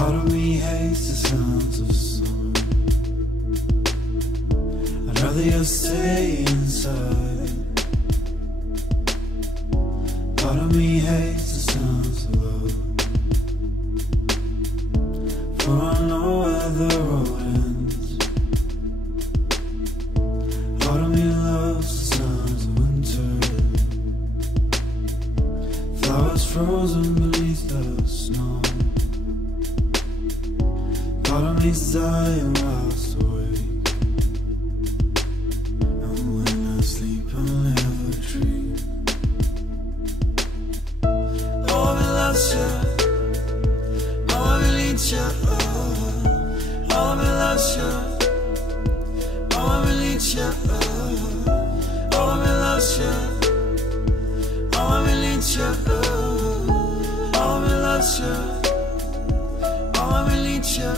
Part of me hates the sounds of summer. I'd rather you stay inside. Part of me hates the sounds of love, for I know where the road ends. Part of me loves the sounds of winter, flowers frozen beneath the snow. Part of me's dying whilst awake, and when I sleep I'll never dream. Oh, I loves you, oh, I need you, oh, I loves you, oh, I need you, oh, I loves you, oh, I need you, oh, I loves you, oh, I need you.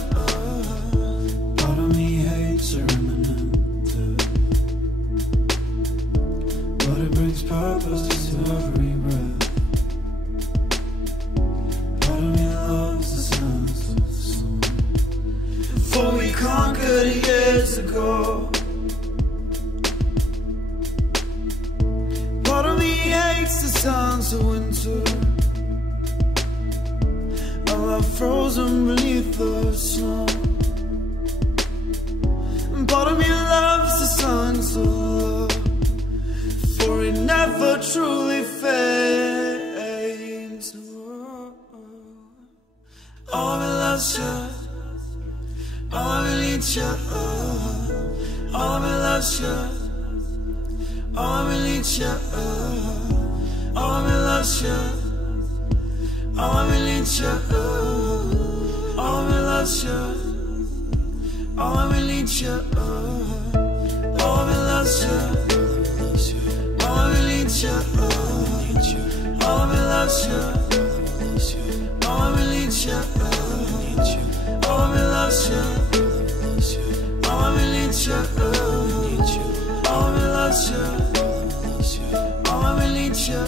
Part of me hates a remnant, but it brings purpose to every breath. Part of me loves the sounds of the sun, for we conquered years ago. Part of me hates the sounds of winter, I'm frozen beneath the snow. And part of me loves the songs of love, for it never truly fades. Oh, I loves you, oh, I need you, oh, I loves you, oh, I need you, oh, I loves you, oh, I need you, oh, I loves you, oh, I need you, oh, I loves you, oh, I need you, oh, I loves you, oh, I need you, oh, I loves you, oh, I need you, oh, I loves you, oh, I need you.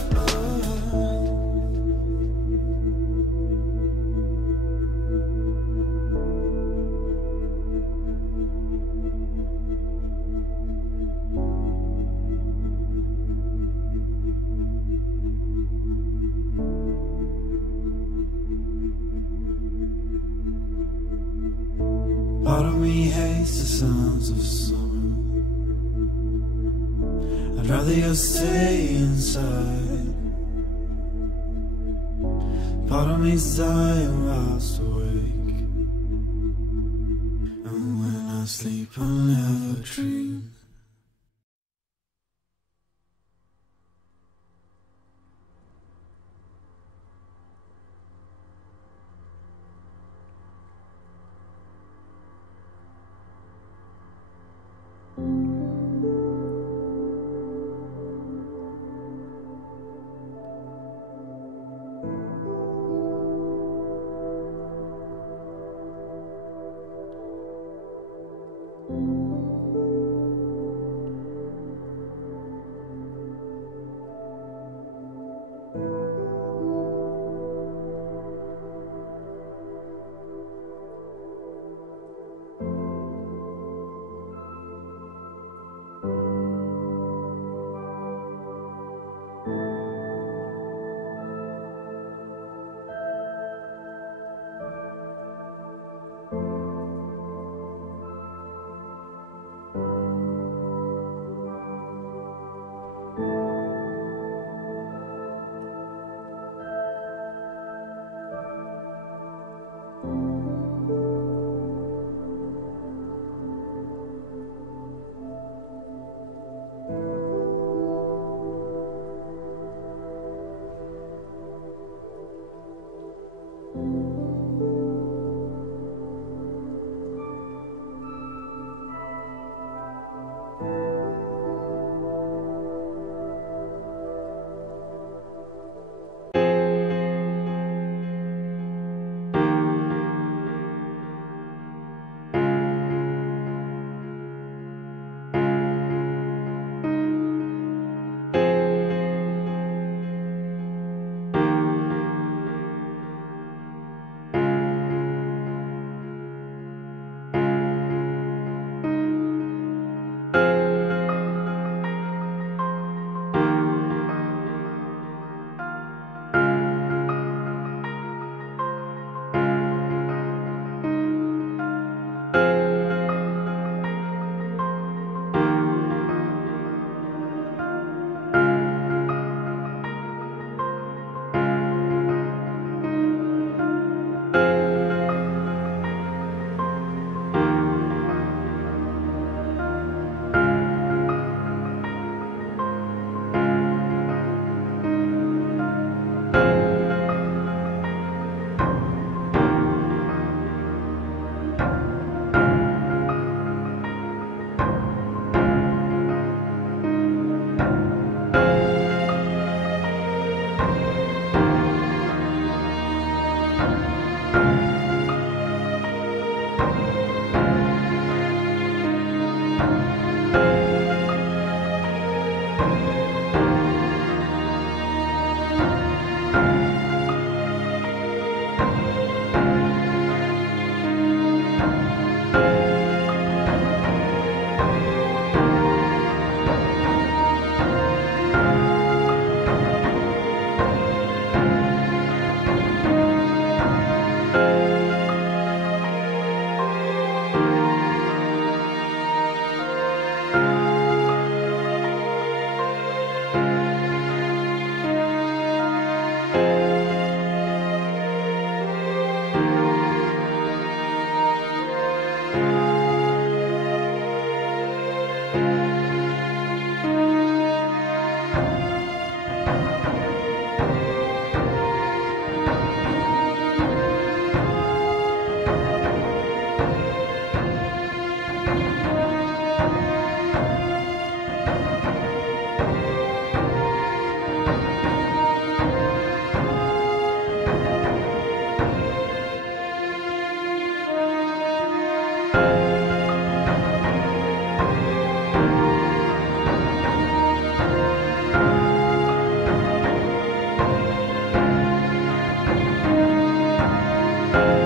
Part of me hates the sounds of summer. I'd rather you stay inside. Part of me's dying whilst awake, and when I sleep I'll never dream. you.